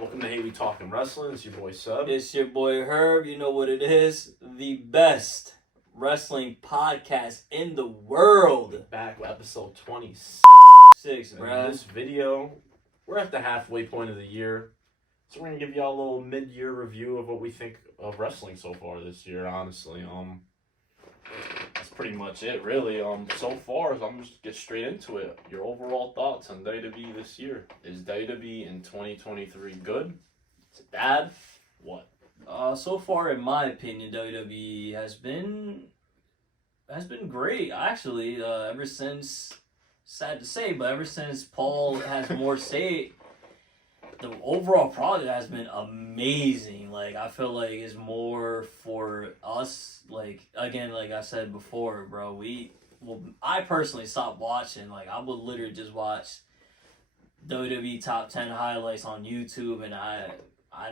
Welcome to Hey We Talking Wrestling. It's your boy Sub. It's your boy Herb. You know what it is. The best wrestling podcast in the world. Back with episode 26. Bruh. In this video, we're at the halfway point of the year. So we're going to give y'all a little mid-year review of what we think of wrestling so far this year, honestly. That's pretty much it, really. So far, I'm just get straight into it. Your overall thoughts on WWE this year. Is WWE in 2023 good? Is it bad? What? So far, in my opinion, WWE has been great. Actually, ever since, sad to say, but ever since Paul has more say, the overall product has been amazing. Like, I feel like it's more for us. Like, again, like I said before, bro, I personally stopped watching. Like, I would literally just watch WWE Top 10 highlights on YouTube, and I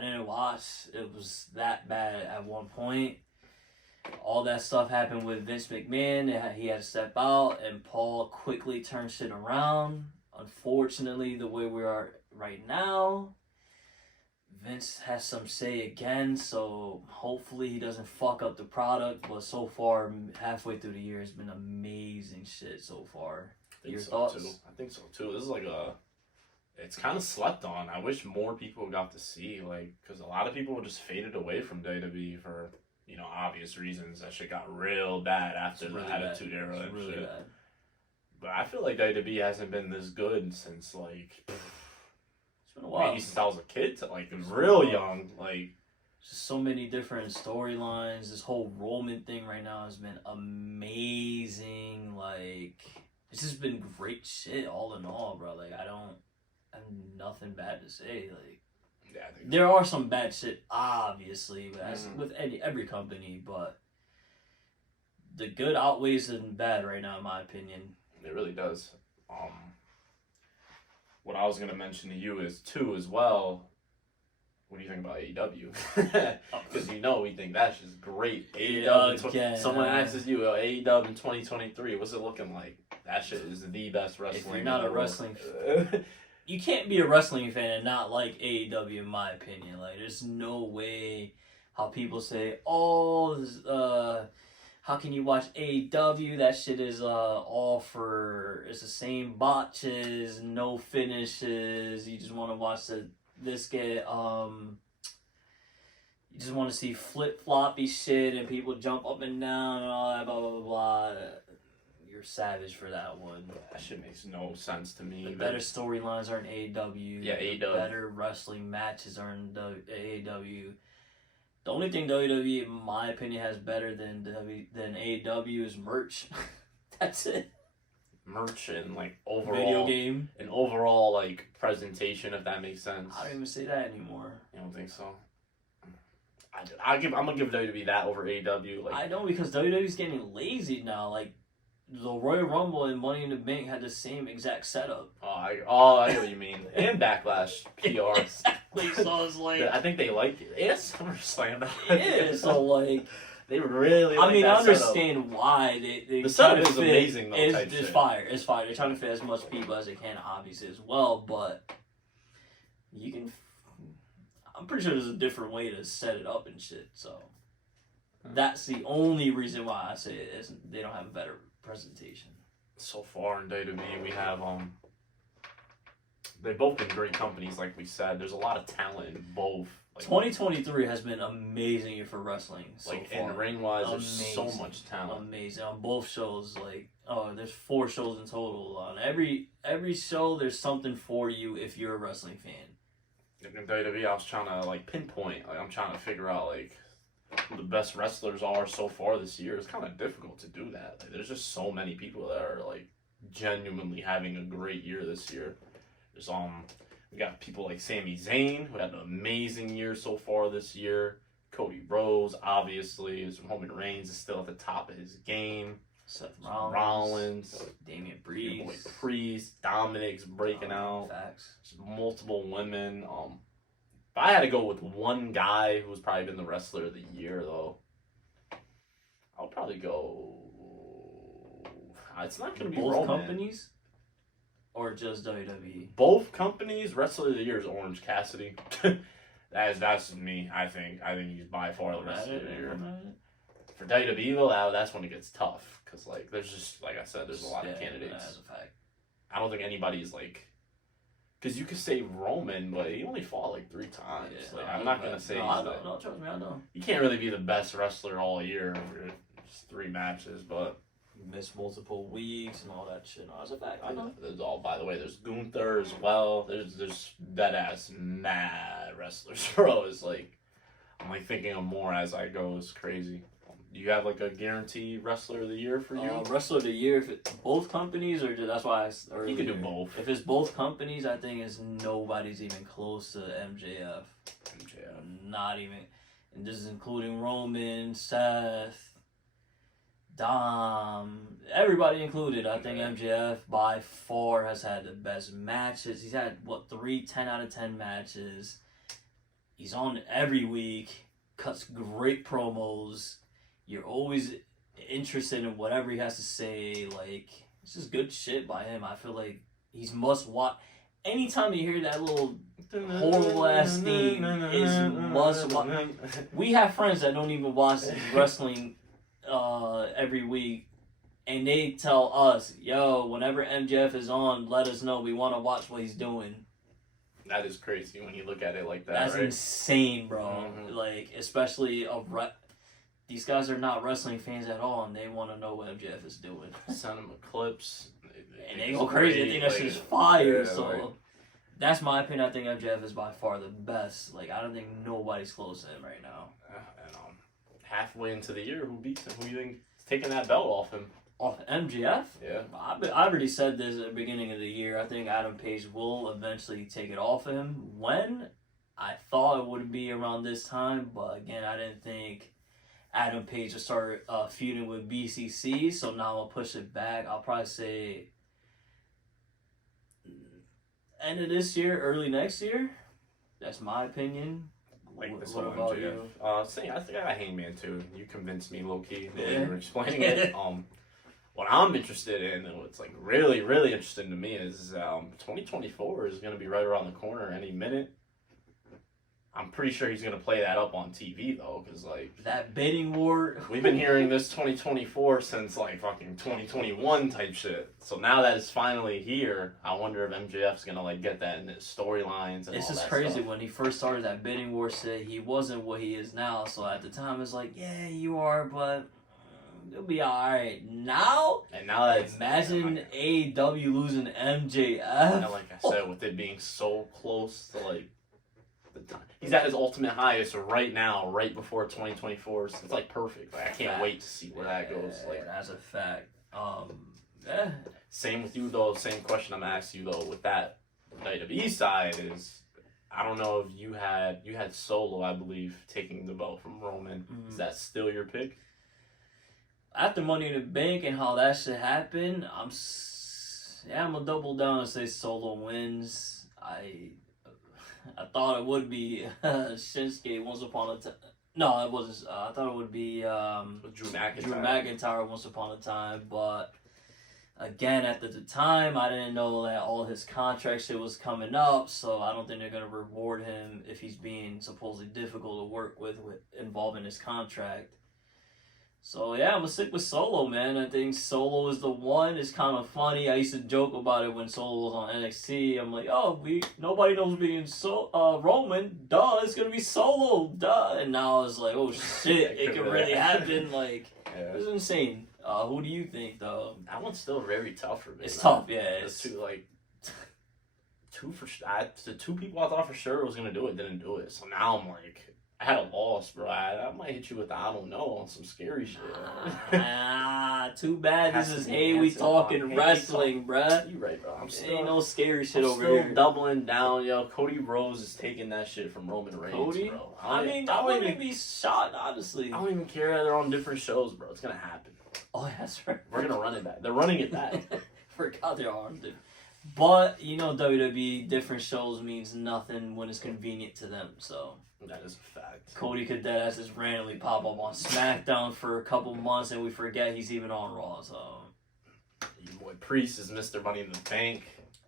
didn't watch. It was that bad at one point. All that stuff happened with Vince McMahon. He had to step out, and Paul quickly turned shit around. Unfortunately, the way we are right now, Vince has some say again, so hopefully he doesn't fuck up the product. But so far, halfway through the year, it's been amazing shit so far. Your thoughts? I think so too. This is like it's kind of slept on. I wish more people got to see, like, because a lot of people just faded away from WWE for, obvious reasons. That shit got real bad after the Attitude Era and really shit. Bad. But I feel like WWE hasn't been this good since, like, it's been a while. Maybe since I was a kid to, like, real young. Like, just so many different storylines. This whole Roman thing right now has been amazing. Like, it's just been great shit all in all, bro. Like, I have nothing bad to say. Like, yeah, there are some bad shit, obviously, as with every company, but the good outweighs the bad right now, in my opinion. It really does. What I was gonna mention to you is too as well. What do you think about AEW? Because we think that's just great. AEW. Someone asks you, AEW in 2023, what's it looking like? That shit is the best wrestling. If you're not a wrestling fan, you can't be a wrestling fan and not like AEW, in my opinion. Like, there's no way how people say, how can you watch AEW? That shit is it's the same botches, no finishes. You just want to watch you just want to see flip-floppy shit and people jump up and down and all that, blah, blah, blah, blah. You're savage for that one. That shit makes no sense to me. The better storylines are in AEW. Yeah, AEW. The better wrestling matches are in AEW. The only thing WWE, in my opinion, has better than AEW is merch. That's it. Merch and, like, overall video game and overall, like, presentation, if that makes sense. I don't even say that anymore. You don't think so? I'm gonna give WWE that over AEW. Like, I know, because WWE's getting lazy now. Like, the Royal Rumble and Money in the Bank had the same exact setup. I know what you mean. And Backlash PR. Exactly. So it's like, I think they like it. It's SummerSlam. Yeah. So like, they really. Like, I understand why they the setup is amazing though. It's fire. It's fire. They're trying to fit as much people as they can, obviously, as well. But you can. I'm pretty sure there's a different way to set it up and shit. So that's the only reason why I say it isn't. They don't have a better presentation. So far in WWE, we have they've both been great companies, like we said. There's a lot of talent in both. Like, 2023 has been amazing year for wrestling. Like, in ring wise, there's so much talent. Amazing on both shows. Like, there's 4 shows in total. On every show, there's something for you if you're a wrestling fan. In WWE, I was trying to, like, pinpoint. Like, I'm trying to figure out, like, who the best wrestlers are so far this year. It's kind of difficult to do that. Like, there's just so many people that are, like, genuinely having a great year this year. There's we got people like Sami Zayn, who had an amazing year so far this year. Cody Rhodes, obviously. Roman Reigns is still at the top of his game. Seth Rollins, Damian Priest, Dominic's breaking out. Facts. Multiple women. If I had to go with one guy who's probably been the wrestler of the year, though, I'll probably go. It's not going to be both Roman. companies. or just WWE? Both companies, Wrestler of the Year is Orange Cassidy. That's me. I think he's by far the Wrestler of the Year. For WWE though, that's when it gets tough because like there's just like I said, there's a lot of candidates. That's a fact. I don't think anybody's like, because you could say Roman, but he only fought like 3 times. Yeah, like, I'm not gonna say no, trust me, I know. You can't really be the best wrestler all year for just 3 matches, but missed multiple weeks and all that shit. No, that's a fact. I know. There's all, by the way, there's Gunther as well. There's dead ass mad wrestlers, bro. It's like I'm like thinking of more as I go. It's crazy. Do you have like a guaranteed Wrestler of the Year for you? Wrestler of the Year, if it's both companies or just, that's why I you can do both. If it's both companies, I think it's nobody's even close to MJF. Not even, and this is including Roman, Seth, Dom, everybody included. I think MJF by far has had the best matches. He's had 3 10 out of 10 matches. He's on every week, cuts great promos. You're always interested in whatever he has to say. Like, it's just good shit by him. I feel like he's must watch. Anytime you hear that little horrible ass theme, is must watch. We have friends that don't even watch wrestling every week, and they tell us, yo, whenever MJF is on, let us know. We want to watch what he's doing. That is crazy when you look at it like that. That's right? insane, bro. Mm-hmm. Like, especially these guys are not wrestling fans at all, and they want to know what MJF is doing. Send them clips. And they go crazy. They think that shit's fire. Yeah, so like, that's my opinion. I think MJF is by far the best. Like, I don't think nobody's close to him right now. And halfway into the year, who beats him? Who do you think is taking that belt off him? Off MJF? Yeah. I already said this at the beginning of the year. I think Adam Page will eventually take it off of him. When? I thought it would be around this time, but again, I didn't think Adam Page would start feuding with BCC, so now I'll push it back. I'll probably say end of this year, early next year. That's my opinion. Like this what one, about MJF. you? I think I got Hangman too. You convinced me, low key. The way Yeah. you were explaining it. What I'm interested in, and what's like really, really interesting to me is 2024 is going to be right around the corner any minute. I'm pretty sure he's going to play that up on TV though, because like that bidding war. we've been hearing this 2024 since like fucking 2021 type shit. So now that it's finally here, I wonder if MJF's going to like get that in his storylines and It's all just that crazy. stuff. When he first started that bidding war shit, he wasn't what he is now. So at the time, it's like, yeah, you are, but it'll be alright. Now, And now that imagine AEW losing MJF. And like I said, with it being so close to like the time, he's at his ultimate highest right now, right before 2024. So it's like perfect. Like, I can't wait to see where that goes. Like that's a fact. Yeah. Same with you though. Same question I'm gonna ask you though. With that WWE side is, I don't know if you had Solo, I believe, taking the belt from Roman. Mm-hmm. Is that still your pick? After Money in the Bank and how that shit happened, I'm gonna double down and say Solo wins. I thought it would be Shinsuke once upon a time. No, it wasn't. I thought it would be Drew McIntyre. Drew McIntyre once upon a time, but again, at the time, I didn't know that all his contract shit was coming up, so I don't think they're gonna reward him if he's being supposedly difficult to work with involving his contract. So yeah, I'm gonna stick with Solo, man. I think Solo is the one. It's kind of funny. I used to joke about it when Solo was on NXT. I'm like, oh, nobody knows being Roman. Duh, it's gonna be Solo. Duh. And now it's like, oh shit, it could really happen. Like, it's insane. Who do you think though? That one's still very tough for me. It's man. tough, yeah. It's the two people I thought for sure was gonna do it didn't do it. So now I'm like, I had a loss, bro. I might hit you with the I don't know on some scary shit. Too bad. This is we talking wrestling, bruh. You right, bro. Ain't no scary shit over still here. doubling down, yo. Cody Rhodes is taking that shit from Roman Reigns, Cody? bro. I wouldn't even be shocked, honestly. I don't even care. They're on different shows, bro. It's gonna happen. Oh, that's right. We're gonna run it back. They're running it back. Forgot their arms, dude. But you know, WWE different shows means nothing when it's convenient to them. So that is a fact. Cody could deadass just randomly pop up on SmackDown for a couple months, and we forget he's even on Raw. So Your boy Priest is Mr. Money in the Bank.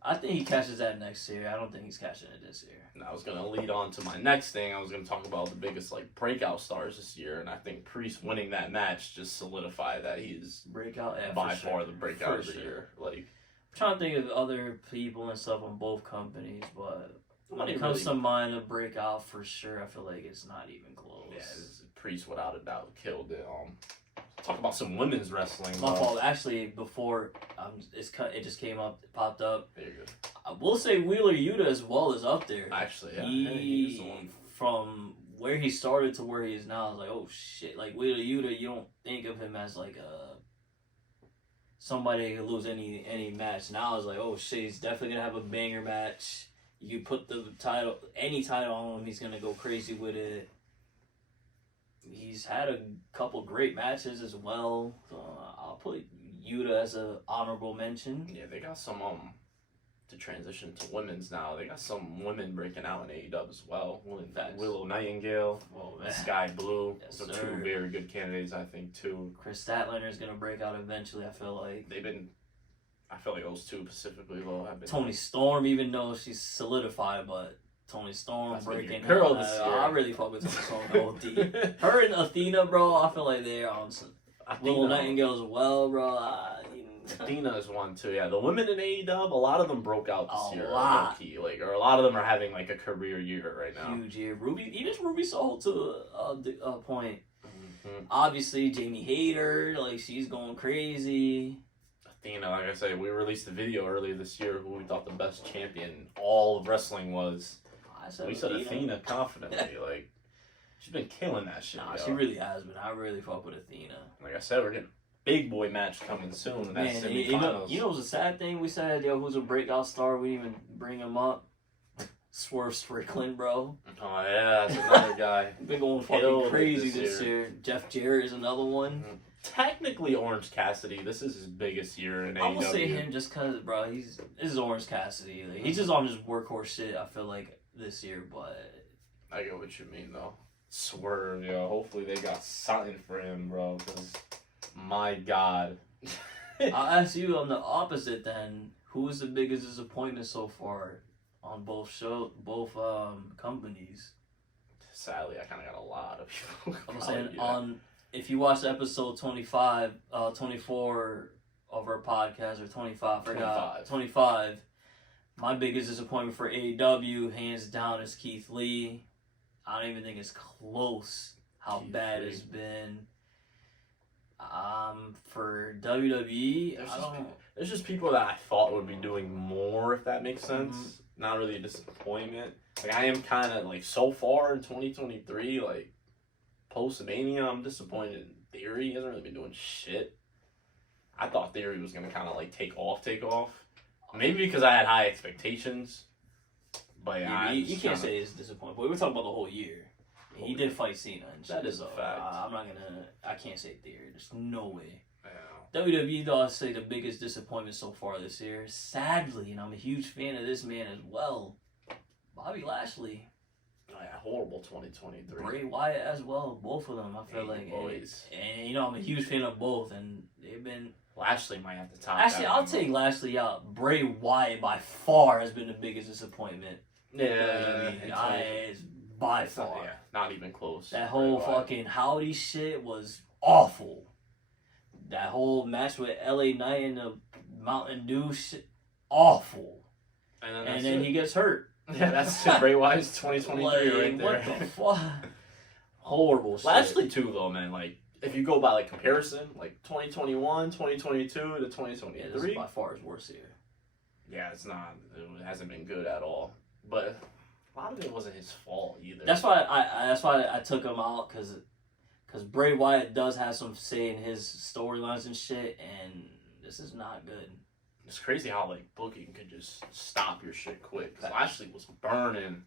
I think he catches that next year. I don't think he's catching it this year. And I was gonna lead on to my next thing. I was gonna talk about the biggest like breakout stars this year, and I think Priest winning that match just solidified that he's Breakout, yeah, by for far sure. the breakout of the sure. year. Like, I'm trying to think of other people and stuff on both companies, but when nobody it comes really- to mine, a breakout for sure, I feel like it's not even close. yeah, Priest without a doubt killed it. Talk about some women's wrestling. My fault. Actually, before it just came up, it popped up. There you go. I will say Wheeler Yuta as well is up there. Actually, yeah, He the one. from where he started to where he is now, I was like, oh shit! Like Wheeler Yuta, you don't think of him as like somebody that could lose any match. Now I was like, oh shit, he's definitely gonna have a banger match. You put any title on him, he's gonna go crazy with it. He's had a couple great matches as well. So I'll put Yuta as an honorable mention. Yeah, they got some to transition to women's now. They got some women breaking out in AEW as well. Willow Nightingale, Oh man, Sky Blue. Yes, Those are sir. two very good candidates, I think, too. Chris Statlander is gonna break out eventually. I feel like I feel like those two specifically, though, have been. Tony Storm, even though she's solidified, but Tony Storm That's been breaking your girl her. this year. I really fuck with Tony Storm OD. Her and Athena, bro, I feel like they're on some Willow Nightingale as well, bro. Athena is one too. Yeah, the women in AEW, a lot of them broke out this A year. lot. Low-key, or a lot of them are having like a career year right now. Huge year. Even Ruby Soho to a point. Mm-hmm. Obviously, Jamie Hayter, like she's going crazy. Athena, like I said, we released a video earlier this year who we thought the best champion in all of wrestling was. We said Athena confidently. Like, she's been killing that shit. Nah, yo. she really has been. I really fuck with Athena. Like I said, we're getting a big boy match coming soon. And that's Man, semifinals. you know what's a sad thing? We said, yo, who's a breakout star? We didn't even bring him up. Swerve Strickland, bro. Oh yeah, that's another guy. Been going fucking Killed it crazy this this year. Jeff Jarrett is another one. Technically, Orange Cassidy. This is his biggest year in AEW. I'm gonna say him just cause, bro, this is Orange Cassidy. Like, he's just on his workhorse shit, I feel like, this year, but... I get what you mean, though. Swerve, yo. Hopefully they got something for him, bro. Because, my God. I'll ask you on the opposite then. Who is the biggest disappointment so far on both companies? Sadly, I kind of got a lot of people. I'm saying if you watch episode 24 of our podcast, or 25, I forgot. 25. My biggest disappointment for AEW, hands down, is Keith Lee. I don't even think it's close how Keith bad Lee. it's been. For WWE, There's just people that I thought would be doing more, if that makes sense. Mm-hmm. Not really a disappointment. Like, I am kind of, like, so far in 2023, like, post-Mania, I'm disappointed in Theory. He hasn't really been doing shit. I thought Theory was going to kind of, like, take off. Maybe because I had high expectations. But yeah, you can't say it's disappointing. But we're talking about the whole year. He did fight Cena and shit. That is a fact. I can't say Theory. There's no way. Yeah. WWE, though, I say the biggest disappointment so far this year, sadly, and I'm a huge fan of this man as well, Bobby Lashley. Oh, yeah, horrible 2023. Bray Wyatt as well, both of them, I feel like. Boys. And, I'm a huge fan of both, and they've been... Lashley might have to top Actually, that I'll one. take Lashley out. Bray Wyatt, by far, has been the biggest disappointment. Yeah. It's by far. Yeah, not even close. That whole Bray Wyatt. fucking howdy shit was awful. That whole match with LA Knight and the Mountain Dew shit, awful. And then he gets hurt. Yeah, that's Bray Wyatt's 2023 right there. What the fuck? Horrible shit. Lashley too, though, man. Like, if you go by like comparison, like 2021, 2022 to Yeah, this 2023. is by far his worst year. Yeah, it's not. It hasn't been good at all. But a lot of it wasn't his fault either. That's why I took him out, because Bray Wyatt does have some say in his storylines and shit, and this is not good. It's crazy how like booking could just stop your shit quick. 'Cause Lashley was burning.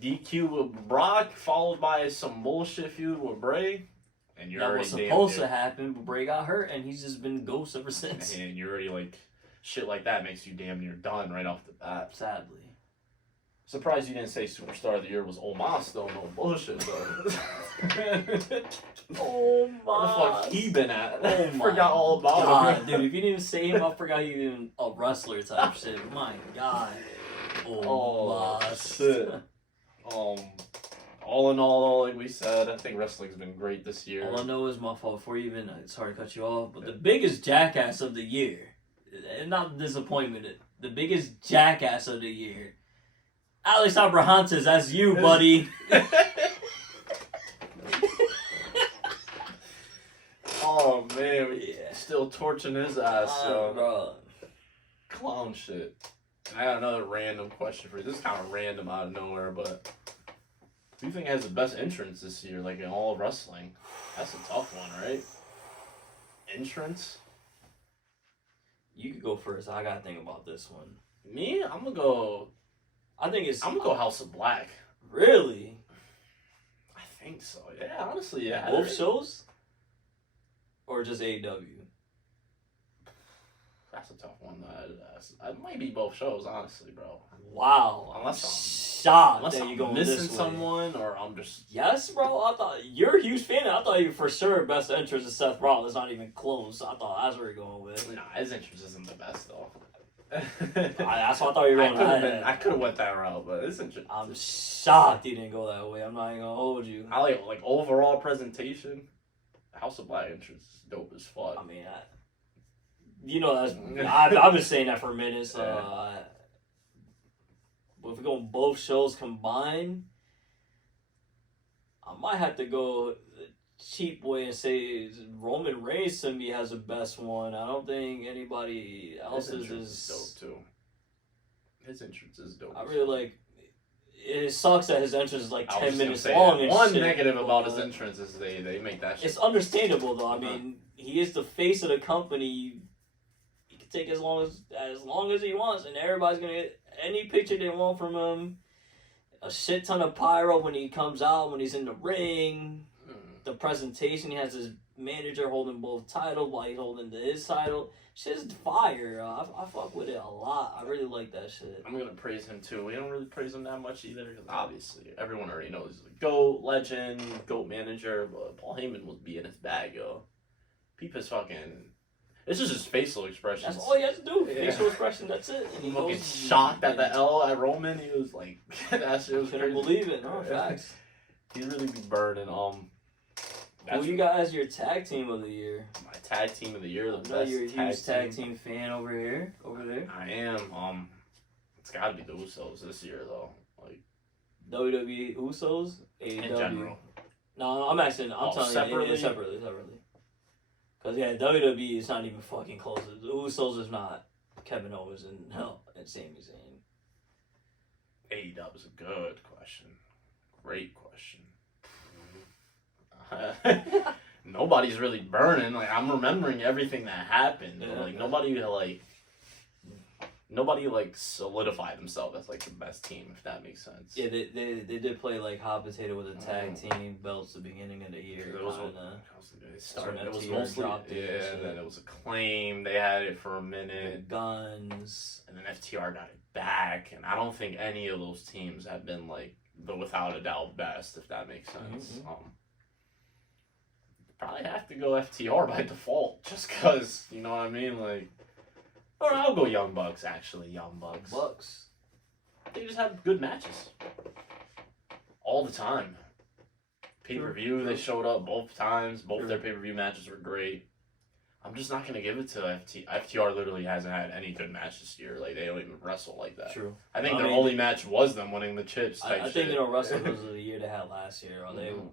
DQ with Brock, followed by some bullshit feud with Bray, and you're That already was damn supposed near- to happen, but Bray got hurt, and he's just been ghost ever since. And you're already like, shit like that makes you damn near done right off the bat. Sadly. Surprised you didn't say Superstar of the Year was Omos, though. No bullshit, though. Oh Where the fuck he been at? Oh my Forgot all about God, him. dude, if you didn't say him, I forgot he even a wrestler type shit. My God. Oh, Omos. shit. All in all, like we said, I think wrestling's been great this year. All I know is my fault. Before you even, sorry to cut you off, but the biggest jackass of the year, and not disappointment, the biggest jackass of the year, Alex Abrahantes, that's you, buddy. Oh man, we still torching his ass, yo. Bro. Clown shit. I got another random question for you. This is kind of random out of nowhere, but who do you think has the best entrance this year, like in all of wrestling? That's a tough one, right? Entrance? You could go first. I gotta think about this one. Me? I'm gonna go House of Black. Really? I think so. Yeah, honestly, yeah. Both shows? Or just AEW? That's a tough one. It might be both shows, honestly, bro. Wow. Unless I'm shocked Unless that I'm you're going missing this way. someone, or I'm just... Yes, bro. I thought you're a huge fan. I thought you for sure best entrance is Seth Rollins. Not even close. I thought that's where you're going with. Nah, his entrance isn't the best, though. That's what I thought you were going with. I could have went that route, but his entrance... I'm shocked you didn't go that way. I'm not even gonna hold you. I like overall presentation. House of Black entrance is dope as fuck. I mean, I've been saying that for a minute. So, but if we go both shows combined, I might have to go the cheap way and say Roman Reigns to me has the best one. I don't think anybody else's is dope too. His entrance is dope. I really like. It sucks that his entrance is like 10 minutes long. long. And one shit, negative about his entrance is they make that shit. It's understandable though. I mean, he is the face of the company. He can take as long as he wants, and everybody's gonna get any picture they want from him. A shit ton of pyro when he comes out, when he's in the ring. The presentation, he has his manager holding both titles while he's holding his title. Shit's fire. I fuck with it a lot. I really like that shit. I'm gonna praise him too. We don't really praise him that much either, because obviously everyone already knows he's a GOAT legend, GOAT manager. But Paul Heyman was being his bag, yo. Peep his fucking. It's just his facial expressions. That's all he has to do. Yeah. Facial expression. That's it. And he fucking shocked at the L at Roman. He was like, that shit was couldn't crazy. Believe it. No facts. He really be burning. Who you got as your tag team of the year? My tag team of the year, the I know best you're a huge tag team fan over there. I am. It's got to be the Usos this year though. Like WWE Usos, AEW. In general. No, I'm telling you, separately. Because WWE is not even fucking close. The Usos is not Kevin Owens and Sami Zayn. AEW is a good question. Great question. Nobody's really burning. Like, I'm remembering everything that happened. But, like, nobody solidified themselves as like the best team, if that makes sense. Yeah, they did play like hot potato with a tag team belts the beginning of the year. It was mostly and then it was Acclaim. They had it for a minute. The Guns. And then FTR got it back. And I don't think any of those teams have been like the without a doubt best, if that makes sense. Mm-hmm. Probably have to go FTR by default, just because, you know what I mean? Like, or I'll go Young Bucks, actually. Young Bucks. They just have good matches. All the time. Pay-per-view, they showed up both times. Both their pay-per-view matches were great. I'm just not going to give it to FTR literally hasn't had any good match this year. Like, they don't even wrestle like that. True. I think their only match was them winning the chips type I think, Wrestle was the year they had last year. They were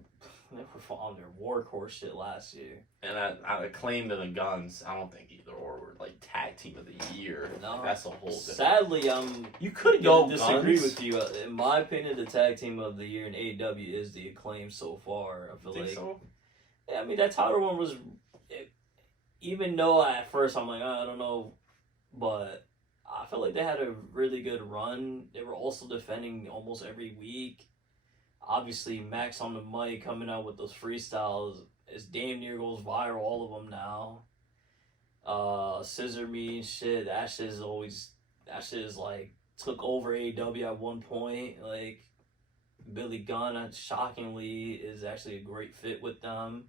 on their workhorse shit last year. And I claim to the Guns, I don't think either or were like tag team of the year. No, like, that's a whole different. Sadly, you could go disagree with you. In my opinion, the tag team of the year in AEW is the Acclaim so far. I feel like. So? Yeah, I mean that title one was. Even though at first I'm like, I don't know, but I feel like they had a really good run. They were also defending almost every week. Obviously, Max on the mic coming out with those freestyles is damn near goes viral. All of them now. Scissor me and shit. That shit is like took over AEW at one point. Like Billy Gunn, shockingly, is actually a great fit with them.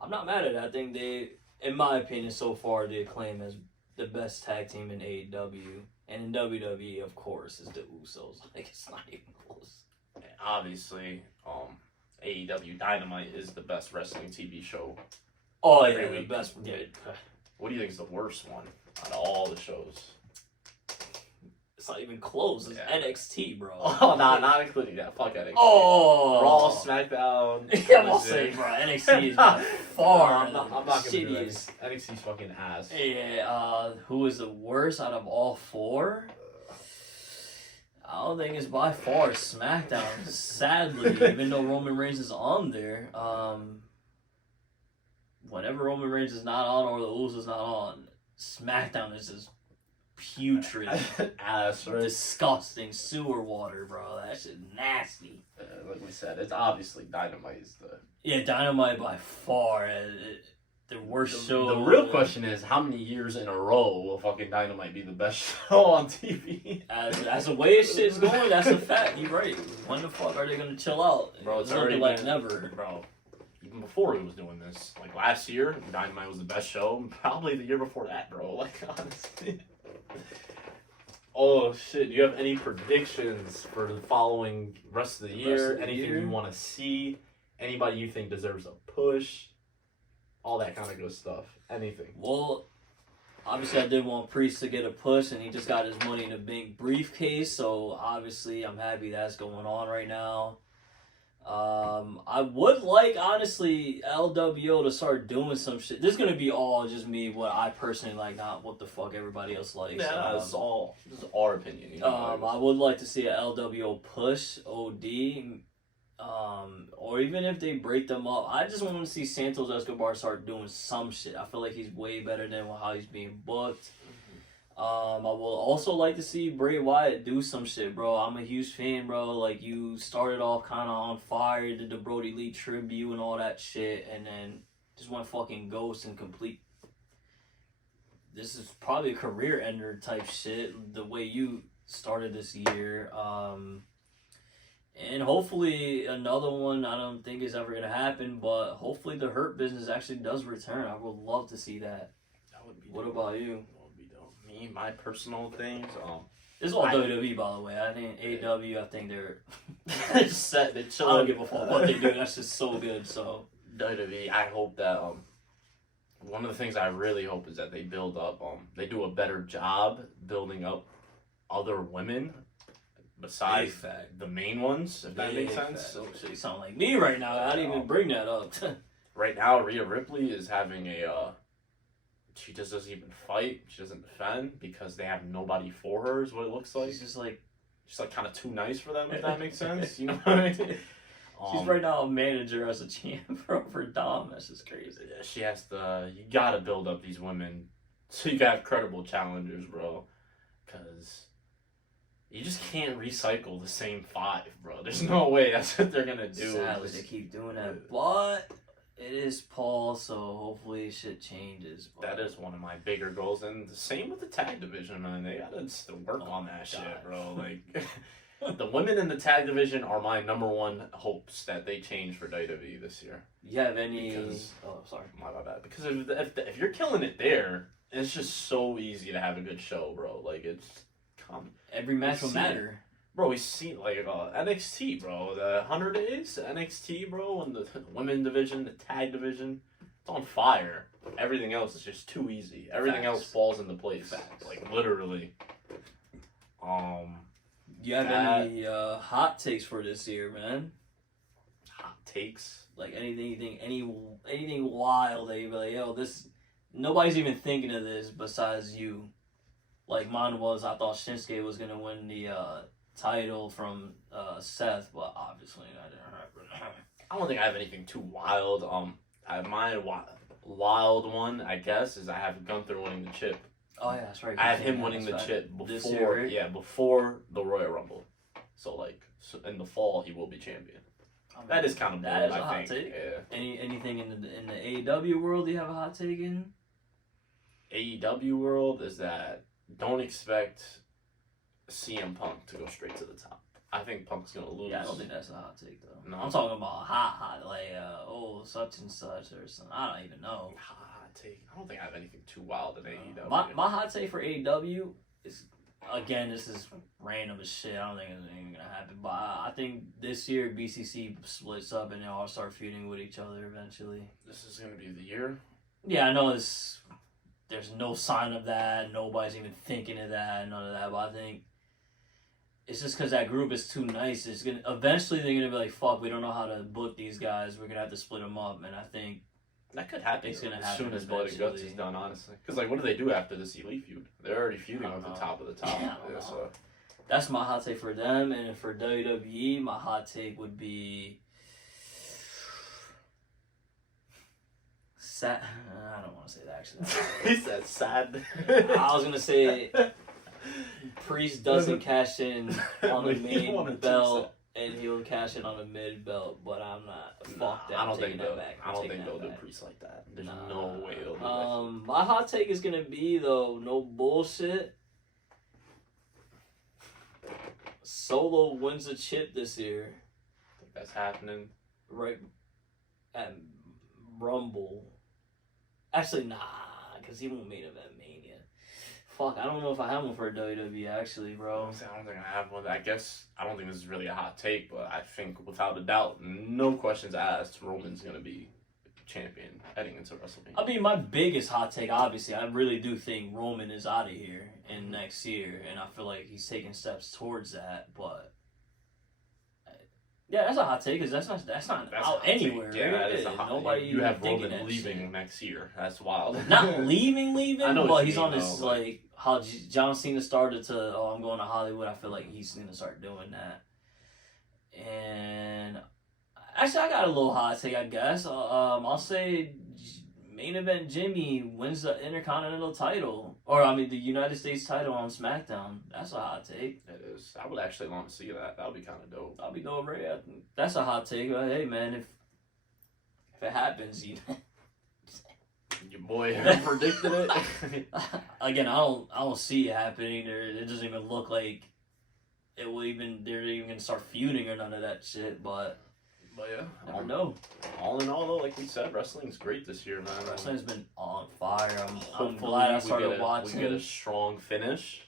I'm not mad at it. I think they, in my opinion, so far, they claim as the best tag team in AEW. And in WWE, of course, is the Usos. Like, it's not even close. Obviously, AEW Dynamite is the best wrestling TV show. Oh, every yeah, the week. best. Yeah. What do you think is the worst one out of all the shows? It's not even close. It's NXT, bro. Oh, not including that. Fuck NXT. Oh. Raw, SmackDown. Yeah, I'm all saying, bro. NXT is by far No, I'm not gonna do shittiest. NXT's fucking ass. Yeah, who is the worst out of all four? I don't think it's by far SmackDown. Sadly, even though Roman Reigns is on there, whenever Roman Reigns is not on or the Usos not on, SmackDown is just putrid, ass, right? disgusting sewer water, bro. That shit nasty. Like we said, it's obviously Dynamite is the. Yeah, Dynamite by far the worst show. The real question is, how many years in a row will fucking Dynamite be the best show on TV? As the way shit's going, that's a fact. You're right. When the fuck are they gonna chill out? Bro, it's looking already like been, never. Bro, even before he was doing this, like last year, Dynamite was the best show. Probably the year before that, bro. Like honestly. Oh shit! Do you have any predictions for the following rest of the year? Anything you want to see? Anybody you think deserves a push? All that kind of good stuff. Anything. Well, obviously I did want Priest to get a push, and he just got his Money in a Bank briefcase. So obviously I'm happy that's going on right now. I would like, honestly, LWO to start doing some shit. This is gonna be all just me, what I personally like, not what the fuck everybody else likes. Yeah, this is our opinion. You know, I would like to see a LWO push OD. Or even if they break them up, I just want to see Santos Escobar start doing some shit. I feel like he's way better than how he's being booked. I will also like to see Bray Wyatt do some shit, bro. I'm a huge fan, bro. Like, you started off kind of on fire, did the Brody Lee tribute and all that shit, and then just went fucking ghost and complete. This is probably a career ender type shit, the way you started this year. And hopefully another one, I don't think is ever going to happen, but hopefully the Hurt Business actually does return. I would love to see that. That would be. What dope. about you? That would be dope. Me, my personal things. This is all WWE, by the way. I think AEW, I think they're just set. They chill. I don't give a fuck what they do. That's just so good. So WWE, I hope that one of the things I really hope is that they build up. They do a better job building up other women. Besides the main ones, if that makes sense. Oh shit, you sound like me right now. I didn't even bring that up. Right now, Rhea Ripley is having she just doesn't even fight. She doesn't defend because they have nobody for her. Is what it looks like. She's like kind of too nice for them. If that makes sense, you know what I mean. She's right now a manager as a champ for Dom. That's just crazy. Yeah, she has to. You gotta build up these women so you got credible challengers, bro. Because. You just can't recycle the same five, bro. There's no way that's what they're gonna do. Sadly, they keep doing that, but it is Paul, so hopefully shit changes. That is one of my bigger goals, and the same with the tag division, man. They gotta still work on that shit, bro. Like, the women in the tag division are my number one hopes that they change for WWE this year. You have any? Because, oh, sorry, my bad. Because if you're killing it there, it's just so easy to have a good show, bro. Like it's. Every match will matter. Bro, we see like NXT, bro. The 100 Days NXT, bro, and the women division, the tag division, it's on fire. Everything else is just too easy. Everything else falls into place. Like literally. Do you have any hot takes for this year, man? Hot takes? Like anything wild that you be like, yo, this nobody's even thinking of this besides you. Like mine was, I thought Shinsuke was gonna win the title from Seth, but obviously that didn't happen. I don't think I have anything too wild. My wild one, I guess, is I have Gunther winning the chip. Oh yeah, that's right. I have him winning the chip before, this year, right? Yeah, before the Royal Rumble. So in the fall he will be champion. I mean, that is kind of bold, that is a I hot think. take. Yeah. Anything in the AEW world you have a hot take in? AEW world is that don't expect CM Punk to go straight to the top. I think Punk's gonna lose. Yeah, I don't think that's a hot take though. No. I'm talking about hot, like such and such or something. I don't even know. Hot take. I don't think I have anything too wild in AEW. My hot take for AEW is, again, this is random as shit. I don't think it's even gonna happen. But I think this year BCC splits up and they all start feuding with each other eventually. This is gonna be the year. Yeah, I know there's no sign of that. Nobody's even thinking of that. None of that. But I think it's just because that group is too nice. It's gonna eventually they're gonna be like, fuck, we don't know how to book these guys. We're gonna have to split them up. And I think that could happen. It's gonna as happen soon as Blood and Guts is done, honestly. Because like, what do they do after this Elite feud? They're already feuding with the top of the top. Yeah, so that's my hot take for them. And for WWE, my hot take would be sad. I don't want to say that actually. he said sad. I was gonna say Priest doesn't cash in on the main belt, and he'll cash in on the mid belt. But I'm not. Fuck that. I don't think that back. I don't think they'll do Priest like that. There's no way they'll do that. My hot take is gonna be though, no bullshit. Solo wins a chip this year. I think that's happening. Right at Rumble. Actually, nah, because he won't main event Mania. Fuck, I don't know if I have one for WWE, actually, bro. I don't think I have one. I guess, I don't think this is really a hot take, but I think without a doubt, no questions asked, Roman's going to be champion heading into WrestleMania. I mean, my biggest hot take, obviously, I really do think Roman is out of here in next year, and I feel like he's taking steps towards that, but yeah, that's a hot take, because that's not out anywhere. Yeah, that is a hot Nobody take. You have Roman leaving next year. That's wild. Not leaving, I know but what he's you on mean, this, though, like, how John Cena started to, I'm going to Hollywood. I feel like he's going to start doing that. And actually, I got a little hot take, I guess. I'll say main event Jimmy wins the Intercontinental title. Or, I mean, the United States title on SmackDown. That's a hot take. It is. I would actually want to see that. That would be kind of dope. I'll be going right at That's a hot take. But, hey, man, if it happens, Your boy predicted it. Again, I don't see it happening. It doesn't even look like it will even. They're even gonna start feuding or none of that shit. But yeah, never know. All in all, though, like we said, wrestling's great this year, man. Wrestling's been on fire. I'm glad I started watching. We get a strong finish.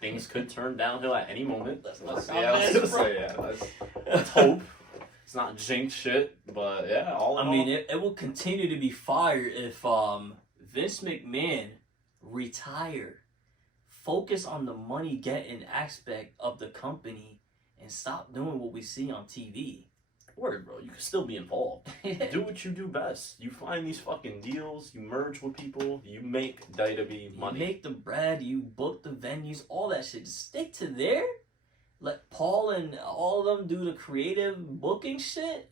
Things could turn downhill at any moment. Let's hope. It's not jinx shit, but yeah, it will continue to be fire if Vince McMahon retire, focus on the money getting aspect of the company, and stop doing what we see on TV. Word, bro. You can still be involved. Do what you do best. You find these fucking deals. You merge with people. You make WWE money. You make the bread. You book the venues. All that shit. Just stick to there. Let Paul and all of them do the creative booking shit.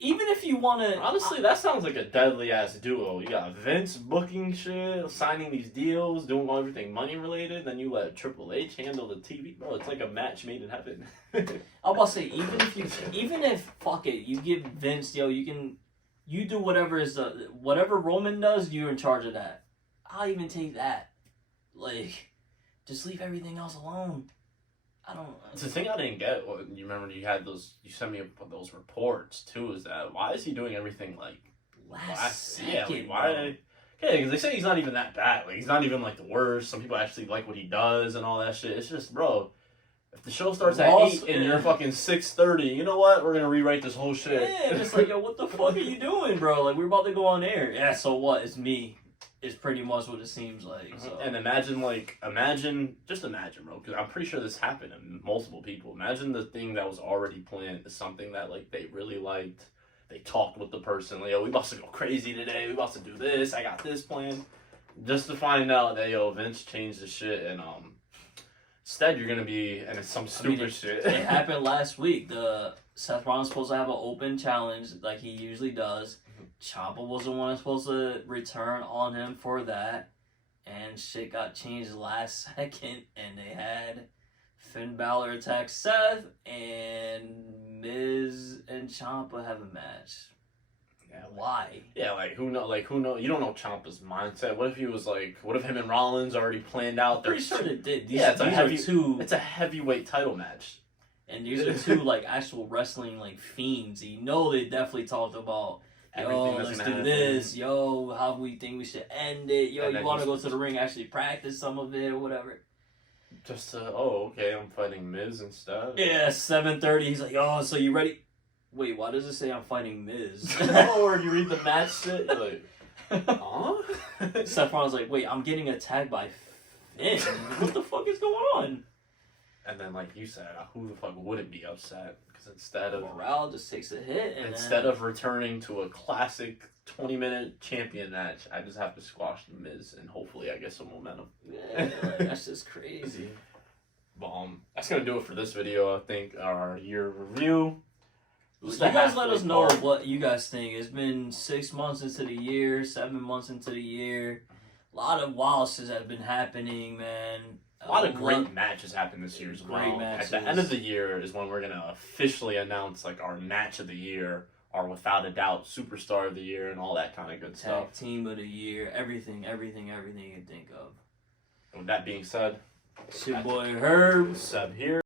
Even if you want to... Honestly, that sounds like a deadly-ass duo. You got Vince booking shit, signing these deals, doing everything money-related, then you let Triple H handle the TV. Bro, it's like a match made in heaven. I'm about to say, even if, fuck it, you give Vince, you do whatever Roman does, you're in charge of that. I'll even take that. Like, just leave everything else alone. It's the thing I didn't get. You remember you sent me those reports too. Is that why is he doing everything like last second? Yeah, like, why? Okay, because they say he's not even that bad. Like he's not even like the worst. Some people actually like what he does and all that shit. It's just, bro. If the show starts at 8 and you're fucking 6:30, you know what? We're gonna rewrite this whole shit. Yeah, just like, yo, what the fuck are you doing, bro? Like we're about to go on air. Yeah, so what? It's me. Is pretty much what it seems like. So. And imagine, bro, because I'm pretty sure this happened to multiple people. Imagine the thing that was already planned is something that, like, they really liked. They talked with the person, like, yo, we about to go crazy today. We about to do this. I got this plan. Just to find out that, yo, Vince changed the shit and, instead you're going to be in some stupid shit. It happened last week. Seth Rollins supposed to have an open challenge like he usually does. Ciampa was the one supposed to return on him for that, and shit got changed last second, and they had Finn Balor attack Seth, and Miz and Ciampa have a match. Yeah, Why? Yeah, who know? You don't know Ciampa's mindset. What if he was what if him and Rollins already planned out? I'm pretty sure they did. These, Yeah, these are two. It's a heavyweight title match. And these are two actual wrestling fiends. They definitely talked about, yo, let's do this. Yo, how we think we should end it. Yo, you want to go to the ring, actually practice some of it or whatever. Just okay, I'm fighting Miz instead. Yeah, 7:30. He's like, yo, so you ready? Wait, why does it say I'm fighting Miz? Or you read the match shit, you're like, huh? Seth Rollins like, wait, I'm getting attacked by Finn. What the fuck is going on? And then, like you said, who the fuck wouldn't be upset? Because instead of morale just takes a hit, and instead of returning to a classic 20-minute champion match, I just have to squash the Miz, and hopefully I get some momentum. Yeah, that's just crazy. That's gonna do it for this video. I think our year review. You guys let us know what you guys think. It's been 6 months into the year, 7 months into the year. A lot of wild shit has been happening, man. A lot of great matches happened this year as well. Great matches. At the end of the year is when we're gonna officially announce our match of the year, our without a doubt superstar of the year, and all that kind of good stuff. Tag team of the year, everything you can think of. And with that being said, it's your boy Herb. Seb here.